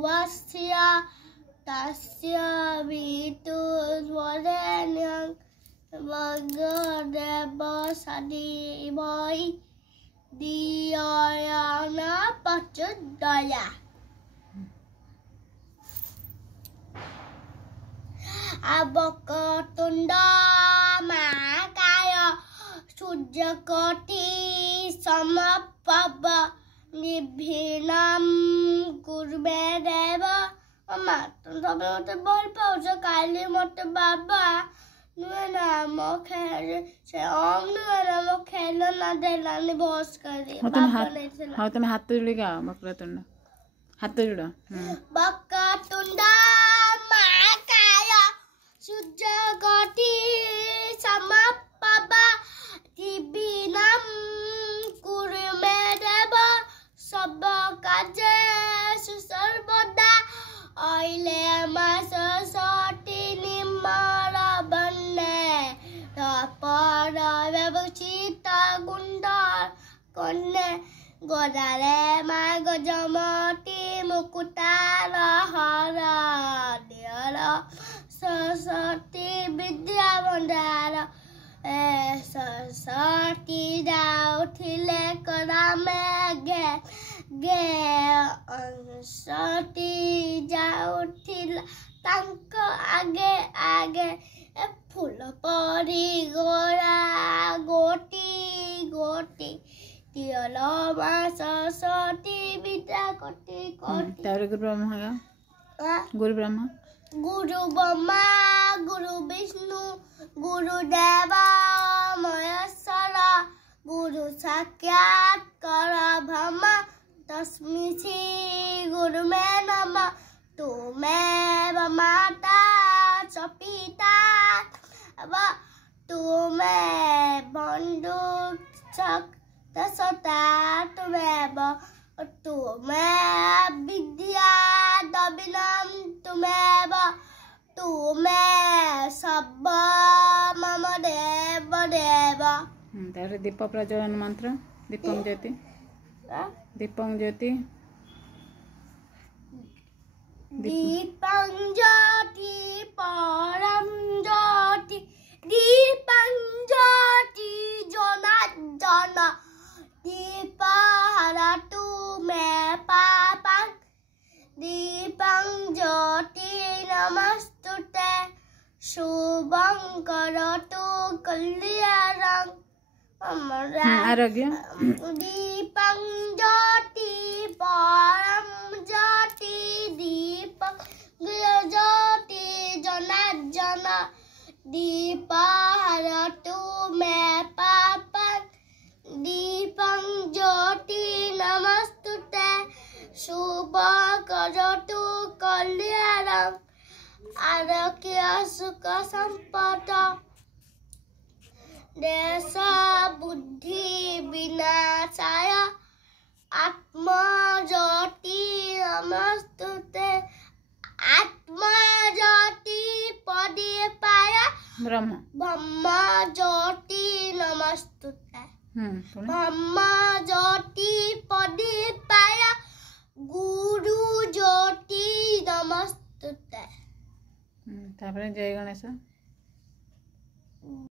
भर्गवस्य तस्य वितुर्वरेण्यं भर्गदेवस्य धीमहि धियो यो न प्रचोदयात्। वक्रतुण्ड महाकाय सूर्यकोटि समप्रभ निर्विघ्नं कुरु मे देव। मामा तुम सब मत भल पाउछ काली मत बाबा नुए नाम खेल से ओम नुए नाम खेल ना देलानी बस करी बाबा नहीं चला। हां तुम हाथ जोड़ी गा वक्रतुंड हाथ जोड़। वक्रतुंड महाकाय सूर्यकोटि समप्रभ निर्विघ्नं कुरु मे देव। सब काजे सर्वदा ओइले मास सटी निमर बन्ने पर व्यवचित गुंड कन्ने गोदाले मा गजमती मुकुटार हर दियर सरस्वती विद्या भंडार सरस्वती जाउथिले करामे गे गे सरस्वती जाउथिला तांक आगे आगे फूल परी गोरा गोटी गोटी तियल मा सरस्वती विद्या कोटि कोटि। गुरु ब्रह्मा गुरु ब्रह्मा गुरु ब्रह्मा गुरु विष्णु गुरुदेव महेश्वर गुरु साक्षात् परब्रह्म तस्मै श्री गुरु मे नमः। तुमेव माता च पिता तुमेव बन्धु सखा तुमेव तुमेव विद्या द्रविणं तुमेव तुमेव सब मम देव देव। दीप प्रज्वलन मंत्र दीपं ज्योति दीपं ज्योति दीपं ज्योति परं ज्योति दीपं ज्योति जनार्दन दीपहरतु मे पापं दीपं ज्योति नमस्तुते शुभं करोतु कल्याणं आरोग्य। दीपं ज्योति परं ज्योति दीपं ज्योति जनार्दन दीपहरतु मे पापं दीपं ज्योति नमस्तुते शुभं करोतु कल्याणं आरोग्य सुख संपद देश बुद्धि विनाशाय आत्मा ज्योति नमस्तुते आत्मा ज्योति पदीपाय ब्रह्म ज्योति नमस्तुते ब्रह्म ज्योति पदीपाय गुरु ज्योति नमस्तुते। जय गणेश।